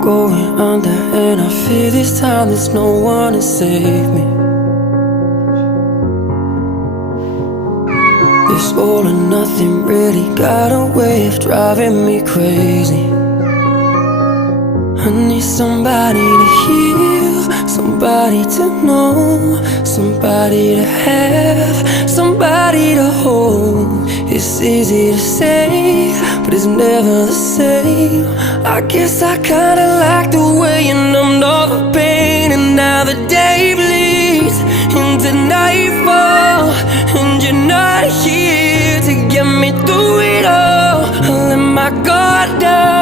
going under, and I fear this time there's no one to save me. This all or nothing really got a way of driving me crazy. I need somebody to heal, somebody to know, somebody to have, somebody to hold. It's easy to say, but it's never the same. I guess I kinda like the way you numbed all the pain, and now the day bleeds into nightfall, and you're not here to get me through it all. I let my guard down,